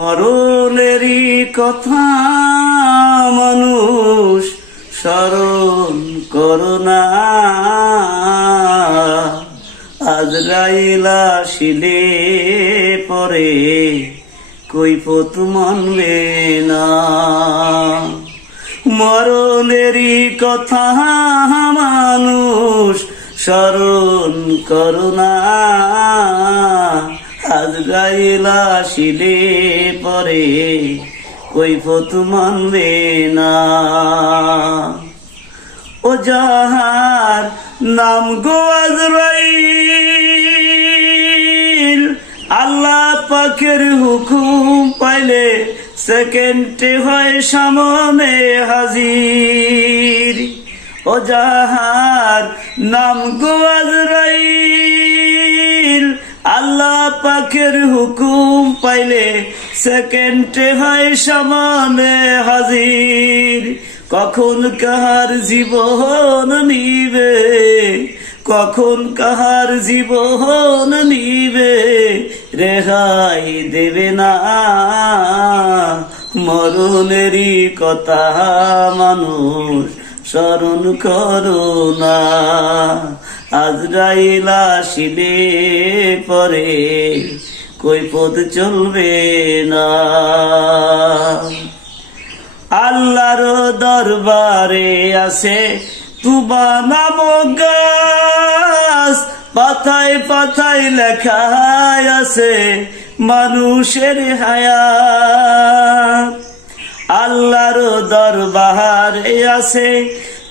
মরণেরই কথা মানুষ স্মরণ করো না, আজরাইল আসিলে পরে কৈফিয়ত মানবে না। মরণেরই কথা মানুষ স্মরণ করো না, আজরাইল আসিলে পরে কৈফিয়ত মানবে না। ও যাহার নাম গো আজরাইল, আল্লাহ পাকের হুকুম পাইলে সেকেন্ডে হয় সামনে হাজির। ও যাহার নাম গো আজরাইল, আল্লাহ পাকের হুকুম পাইলে সেকেন্ডে হয় সামনে হাজির। কখন কাহার জীবন নিবে, কখন কাহার জীবন নিবে, রেহাই দেবে না। মরণেরই কথা মানুষ স্মরণ করো না, আজরাইল আসিলে পরে কৈফিয়ত চলবে না। আল্লাহর দরবারে আছে তুবা নামক গাছ, পাতায় পাতায় লেখা আছে মানুষের হায়াত। আল্লাহর দরবারে আছে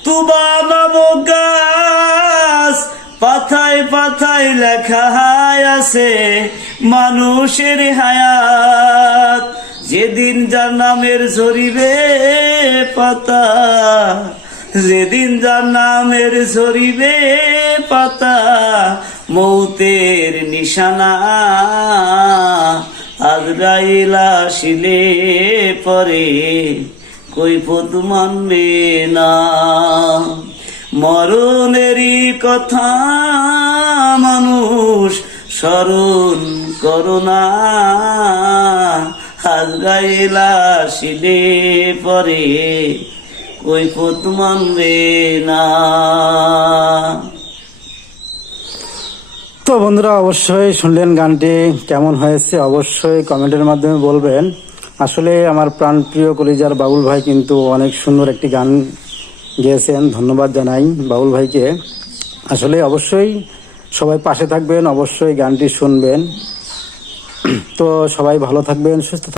তুবা নামক গাছ, পাতায় পাতায় লেখা আছে মানুষের হায়াত। যেদিন যার নামের ঝরিবে পাতা, যেদিন যার নামের ঝরিবে পাতা, মৌতের নিশানা, আজরাইল আসিলে পরে কৈফিয়ত মানবে না। মরণেরই কথা মানুষ স্মরণ করো না, আজরাইল আসিলে পরে কৈফিয়ত মানবে না। তো বন্ধুরা, অবশ্যই শুনলেন গানটি, কেমন হয়েছে অবশ্যই কমেন্টের মাধ্যমে বলবেন। আসলে আমার প্রাণপ্রিয় কলিজার বাবুল ভাই কিন্তু অনেক সুন্দর একটি গান গেয়েছেন, ধন্যবাদ জানাই বাবুল ভাইকে। আসলে অবশ্যই সবাই পাশে থাকবেন, অবশ্যই গানটি শুনবেন। তো সবাই ভালো থাকবেন, সুস্থ থাকবেন।